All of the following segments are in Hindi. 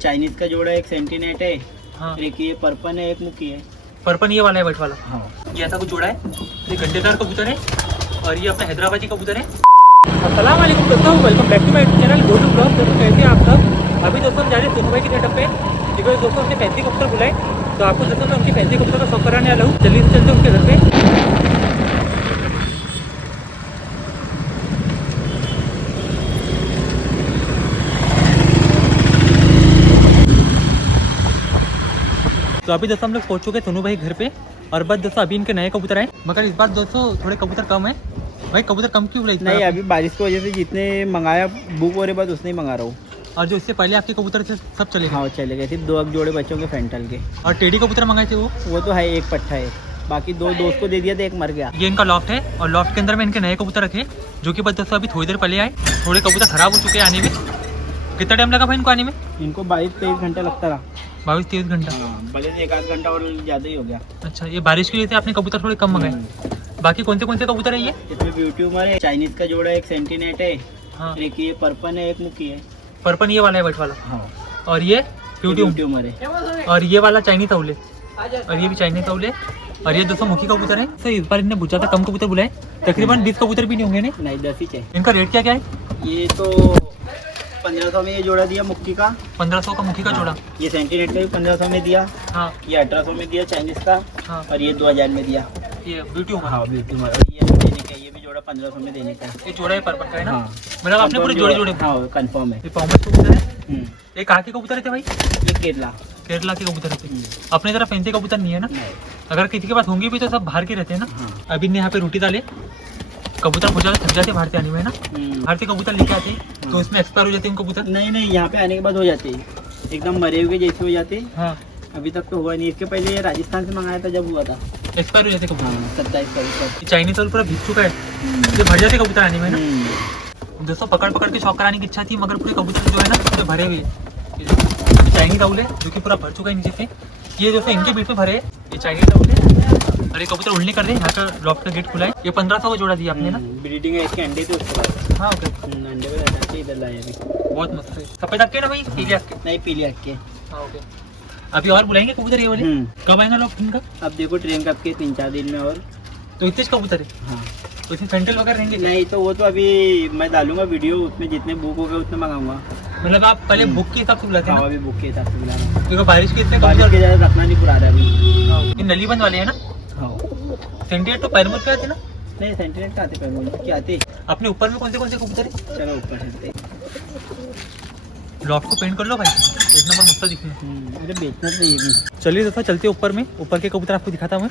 चाइनीज का जोड़ा एक सेंटीनेट है। हाँ। एक ये पर्पन है, एक मुखी है। पर्पन ये वाला है, वाइट वाला। हाँ। ये ऐसा कुछ जोड़ा है। ये घंटेदार कबूतर है और ये अपना हैदराबादी कबूतर है। अस्सलाम वालेकुम दोस्तों, welcome back to my channel Golu blog. दोस्तों कैसे हैं आप सब? अभी दोस्तों हम जा रहे हैं सोनू भाई के सेटअप पे, क्योंकि दोस्तों हमने फैंसी कबूतर बुलाए, तो आपको दोस्तों मैं उनकी फैंसी कबूतर का शौक कराने वाला हूँ। जल्दी से चलते उनके घर पे। तो अभी दोस्तों हम लोग पहुंच चुके हैं सोनू भाई घर पे, और बस दोस्तों अभी इनके नए कबूतर आए, मगर इस बार दोस्तों थोड़े कबूतर कम है। भाई कबूतर कम क्यों बुलाई? नहीं, अभी बारिश की वजह से जितने मंगाया बुक हो रहे बस उतने ही मंगा रहा हूँ। और जो इससे पहले आपके कबूतर थे सब चले गए? हाँ चले गए, सिर्फ 2 जोड़े बच्चों के फेंटल के। और टेडी कबूतर मंगाए थे वो तो है, एक पट्टा है, बाकी 2 दोस्त को दे दिया था, एक मर गया। ये इनका लॉफ्ट है, और लॉफ्ट के अंदर में इनके नए कबूतर रखे, जो कि बस दोस्तों अभी थोड़ी देर पहले आए। थोड़े कबूतर खराब हो चुके हैं आने में। कितना टाइम लगा भाई इनको आने में? इनको 22-23 घंटा लगता रहा। 22-23 घंटा? हाँ, भले 1-8 घंटा और ज़्यादा ही हो गया। अच्छा, ये बारिश की वजह से आपने कबूतर थोड़े कम मंगाए। बाकी कौन से कबूतर है ये? इसमें ब्यूटी उमर है, चाइनीज का जोड़ा एक सेंटीनेट है। हाँ। एक ये पर्पन है, एक मुखी है। पर्पन ये वाला है, वाइट वाला। हाँ। और ये ब्यूटी उमर है। और ये वाला चाइनीज तौले, और ये भी चाइनीज तौले, और ये 200 मुखी कबूतर है। सर इस बार इन्हें बहुत ज़्यादा कम कबूतर बुलाए, तकरीबन 20 कबूतर भी नहीं होंगे। नहीं 10 ही चाहिए। इनका रेट क्या क्या है? ये तो 1500 में ये जोड़ा दिया मुक्की का। 1500 का मुखी का जोड़ा। ये सेंटीनेट का भी 1500 में दिया। हाँ। ये 1800 में दिया चाइनीज का। हाँ। और ये 2000 में दिया। ये ब्यूटी उमर। हाँ ब्यूटी उमर। और ये देने का, ये भी जोड़ा 1500 में देने का है। ये जोड़ा है पर्पल का है ना? हाँ। मतलब आपने पूरे जोड़े हाँ कंफर्म है। ये पॉमस कबूतर है। ये कहाँ के कबूतर थे भाई? ये केरला के कबूतर थे। अपने तरफ फैंसी कबूतर नहीं है ना? अगर किसी के पास होंगे भी तो सब बाहर के रहते हैं ना। हाँ। अभी ने यहाँ पे रोटी डाले, कबूतर बहुत ज़्यादा थक जाते बाहर से आने में ना। बाहर से कबूतर लेके आते तो इसमें एक्सपायर हो जाते हैं कबूतर। नहीं, यहाँ पे आने के बाद हो जाते हैं, एकदम मरे हुए जैसे हो जाते। हाँ। अभी तक तो हुआ नहीं। इसके पहले ये राजस्थान से मंगाया था, जब हुआ था एक्सपायर हो जाते कबूतर। हाँ 27 चाइनीज और पूरा भीग चुका है, ये भर जाते कबूतर आने में ना। दोस्तों पकड़ के शौक कराने की इच्छा थी, मगर पूरे कबूतर जो है ना पूरे भरे हुए। चाइनीज टाउल है जो कि पूरा भर चुका है नीचे से। ये दोस्तों इनके बीच में भरे, ये चाइनीज टाउल है। और ये कबूतर उड़ने कर दे। यहाँ का लॉफ्ट का गेट खुला है। ये 1500 का जोड़ा दिया आपने ना? ब्रीडिंग है, इसके अंडे थे उसके बाद। हाँ ओके। अंडे पे रहते इधर लाए अभी। बहुत मस्त है। सफेद अक्के ना भाई? पीले अक्के? नहीं पीले अक्के। हाँ ओके। अभी और बुलाएंगे कबूतर ये वाले? कब आएगा लॉफ्ट इनका? अब देखो ट्रेन कब के 3-4 दिन में। और तो इतने कबूतर है? हाँ। तो इसमें फेंटल वगैरह रहेंगे? नहीं तो वो तो अभी मैं डालूंगा वीडियो, उसमें जितने बुक हो गए उतने मंगाऊंगा। मतलब आप पहले बुक के हिसाब से बुलाते हैं हाँ ना? अभी बुक के हिसाब से बुला रहा हूँ, क्योंकि बारिश के इतने बारिश कबूतर के ज़्यादा रखना नहीं पुरा रहा अभी। ये नलीबंद वाले हैं ना? हाँ। सेंटीनेट तो पैरमूर के आते ना? नहीं सेंटीनेट का आते पैर क्या आते। अपने ऊपर में कौन से कबूतर है? चलो ऊपर चलते। लॉफ्ट को पेंट कर लो भाई, एक नंबर मस्त दिखने। मुझे बेचना तो ये भी। चलिए दोस्तों चलते ऊपर में, ऊपर के कबूतर आपको दिखाता हूँ मैं।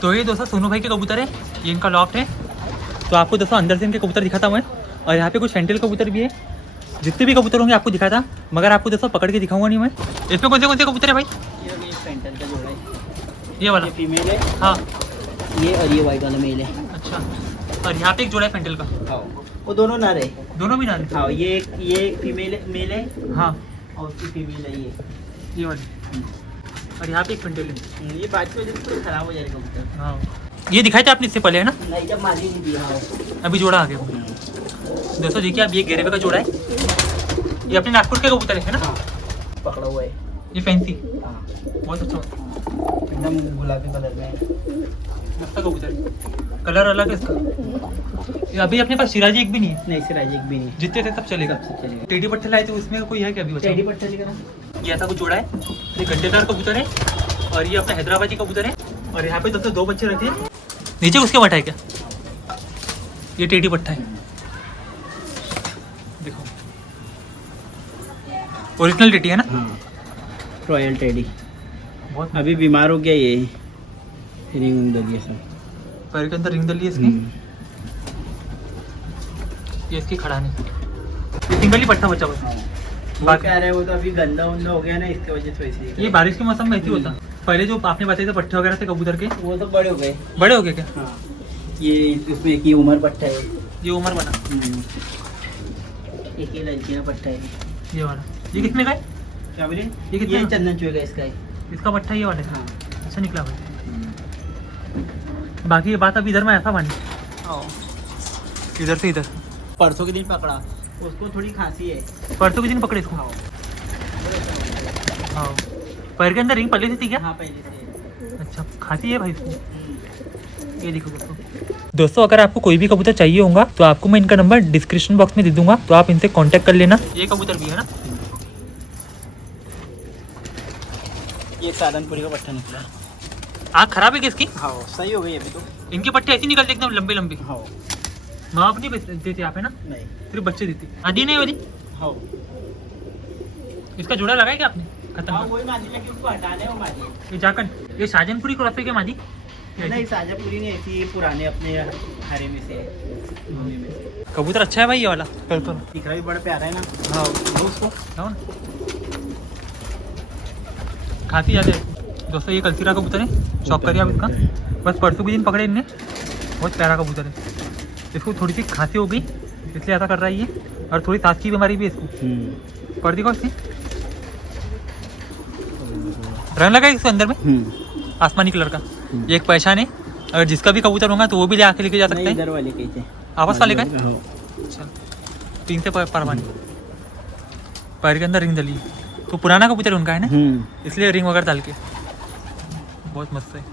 तो ये दोस्तों सोनू भाई के कबूतर है, ये इनका लॉफ्ट है। तो आपको दोस्तों अंदर से इनके कबूतर दिखाता हूँ मैं। और यहाँ पे कुछ फेंटल कबूतर भी है, जितने भी कबूतर होंगे आपको दिखाता, मगर आपको दोस्तों पकड़ के दिखाऊंगा नहीं मैं। इसमें कौन से कबूतर है भाई? ये फेंटल का जोड़ा है। ये वाला फीमेल है। हाँ। ये और ये वाइट वाला मेल है। अच्छा, और यहाँ पे एक जोड़ा है फेंटल का। हाँ वो दोनों नर है। दोनों भी नारे? हाँ ये फीमेल मेल है। हाँ। और उसकी फीमेल है ये वाली। और यहाँ पे एक फेंटल है। ये बात की वजह से थोड़ी खराब हो जाएगा कबूतर। हाँ। ये दिखाए थे आपने इससे पहले है ना? नहीं जब माली नहीं दिया। हाँ अभी जोड़ा आ गया दोस्तों। देखिए आप, ये घेरे का जोड़ा है, ये अपने नागपुर के कबूतर है ना? हाँ पकड़ा हुआ है। ये फैंसी हाँ बहुत अच्छा, एकदम गुलाबी कलर में मस्त कबूतर है, कलर अलग है इसका। ये अभी अपने पास सिराजी एक भी नहीं है? नहीं सिराज एक भी नहीं। जितने थे सब चलेगा। चलेगा। टेडी पट्टे लाए थे, उसमें कोई है क्या अभी बचा? टेडी पट्टा लेकर ना। ये ऐसा कुछ जोड़ा है, ये घंटेदार कबूतर है, और ये अपना हैदराबादी कबूतर है। और यहाँ पे दोस्तों 2 बच्चे रखे हैं। नीचे उसके बटा है क्या? ये टेडी पट्टा है, देखो ओरिजिनल टेडी है ना? हाँ रॉयल टेडी। बहुत अभी बीमार हो गया ये, रिंग दलिए सब पैर के अंदर रिंग डली है इसकी। ये इसकी खड़ानी, ये सिंगल ही पट्टा बचा हुआ है। बाकी आ रहा है वो तो अभी गंदा उंदा हो गया ना, इसकी वजह से वैसे। ये बारिश के मौसम में ऐसे होता। पहले जो आपने बताए थे पट्टे वगैरह थे कबूतर के, वो तो बड़े हो गए। बड़े हो गए क्या? हाँ ये उसमें एक ही उमर पट्टा है। ये उम्र बना, एक ही लड़कियाँ पट्टा है। ये वाला। ये कितने का है? क्या बोले? ये कितने ये का? चंदन चूहे का इसका है। इसका पट्टा ये वाला है। हाँ अच्छा निकला भाई। बाकी ये बात अब इधर में ऐसा बनी। इधर से इधर। परसों के दिन पकड़ा, उसको थोड़ी खांसी है। परसों के दिन पकड़े इसको। हाँ हाँ, पैर के अंदर रिंग पहले से थी क्या? हाँ पहले से। अच्छा, खाती है भाई इसको। ये देखो दोस्तों, अगर आपको कोई भी कबूतर चाहिए होगा तो आपको मैं इनका नंबर डिस्क्रिप्शन बॉक्स में दे दूंगा, तो आप इनसे कांटेक्ट कर लेना। ये कबूतर भी है ना? ये साधनपुरी का पट्टा निकला। आँख खराब है क्या इसकी? हाँ सही हो गई अभी तो। इनके पट्टे ऐसे निकलते एकदम लंबे लंबे। हाँ माँ आप नहीं देते आप है ना? नहीं, सिर्फ बच्चे देते। आधी नहीं वाली? हाँ इसका जोड़ा लगाया क्या आपने? खत्म हाँ कर। वही मादी लगी, उसको हटाने वो मादी। ये जाकर ये शाहजहानपुरी क्रॉस है क्या मादी? नहीं साजापुरी नहीं, ऐसी पुराने अपने हरे में से है, भूमि में से। कबूतर अच्छा है भाई ये वाला। कल तो दिख रहा भी बड़ा प्यारा है ना। हाँ, लो उसको। लाओ ना। खांसी जाते दोस्तों, ये कलसीरा कबूतर है। शौक करिए आप इसका। बस परसों के दिन पकड़े इनने। बहुत प्यारा कबूतर है। इसको थोड़ी सी खांसी हो गई इसलिए ऐसा कर रहा है ये, और थोड़ी सांस की बीमारी भी है इसको। पढ़ दी कौन सी? रंग लगा है इसके अंदर में आसमानी कलर का। ये एक पहचान है, अगर जिसका भी कबूतर होगा तो वो भी ले आके लेके जा सकते हैं। इधर वाले कैसे? आपस वाले का है? अच्छा, 3 से परवानी। पैर के अंदर रिंग डली है। तो पुराना कबूतर उनका है ना, इसलिए रिंग वगैरह डाल के। बहुत मस्त है।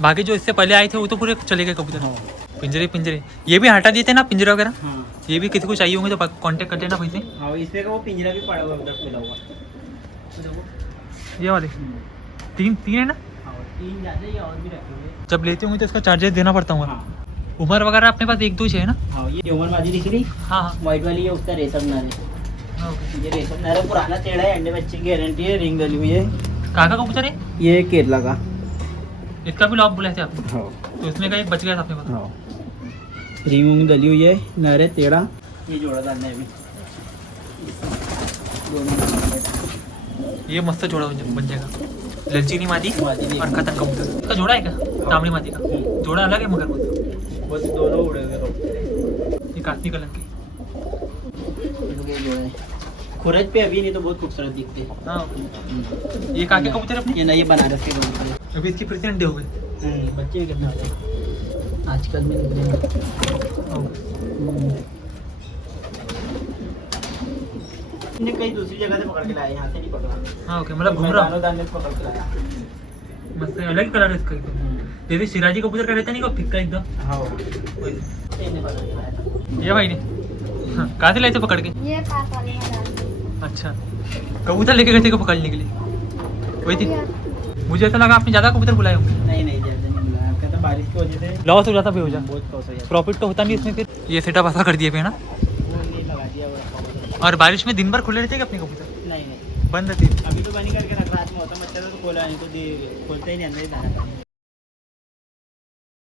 बाकी जो इससे पहले आए थे वो तो पूरे चले गए कबूतर। पिंजरे पिंजरे ये भी हटा देते ना पिंजरा वगैरह। हाँ ये भी किसी को चाहिए होंगे तो कांटेक्ट कर लेना भाई से। हाँ, इसमें का वो पिंजरा भी पड़ा हुआ है उधर खुला हुआ। तो देखो, ये वाले 3 है ना? हाँ 3 ज्यादा या और भी रखे हुए। जब लेते होंगे तो इसका चार्जेस देना पड़ता होगा। हाँ उम्र वगैरह अपने पास 1-2 है ना? हाँ, ये उमर मादी दिख रही। हाँ हाँ व्हाइट वाली है, उसका रेशम नर है। हाँ, ओके। ये रेशम नर है, पुराना टेढ़ा है, अंडे बच्चे की गारंटी है, रिंग डली हुई है। कहाँ का कबूतर है? ये केरला का। इसका भी लॉक बुलाए थे आपने, हाँ तो इसमें का एक बच गया था अपने पास। हाँ, रिंग उंग डली हुई है, नर है टेढ़ा। ये जोड़ा डालना है अभी। ये मस्त जोड़ा बन जाएगा। ललचीनी मादी मादी भी। और खतन कबूतर। इसका जोड़ा है क्या? तामड़ी मादी का जोड़ा अलग है मगर वो बस दोनों उड़े हुए कबूतर। ये कास्ती कलर की। ये जोड़ा है। खुरज पे अभी नहीं तो बहुत खूबसूरत दिखते हैं। हाँ, ये काके कबूतर है अपने? ये नहीं, बनारस के कबूतर। अभी इसकी फिर से अंडे हो गए। बच्चे भी कितना होते हैं आजकल में निकले हैं। हमने कई दूसरी जगह से पकड़ के लाया, यहाँ से नहीं पकड़ा। हाँ ओके, मतलब घूम रहा। मैदानों दान में पकड़ के लाया। मस्त है, अलग कलर है इसका एकदम। जैसे सिराजी कबूतर का रहता नहीं वो फिक्का एकदम। हाँ वैसे। इन्हें पकड़ के लाया था। ये भाई ने कहाँ से लाए थे पकड़ के? ये पास वाले मैदान। अच्छा, कबूतर लेके गए थे को पकड़ने के लिए? वही थी। मुझे ऐसा लगा आपने ज़्यादा कबूतर बुलाए होंगे। नहीं नहीं, ज्यादा नहीं बुलाया, कहता बारिश की वजह से लॉस हो जाता बेवजह। बहुत लॉस हो जाता। प्रॉफिट तो होता नहीं इसमें फिर। ये सेटअप ऐसा कर दिए पे ना। वो नहीं लगा दिया वो। और बारिश में दिन भर खुले रहते हैं क्या अपने कबूतर? नहीं नहीं, बंद रहते हैं। अभी तो बनी करके रख, रात में होता मच्छर तो खोला नहीं तो खोलते ही नहीं, अंदर ही दाना।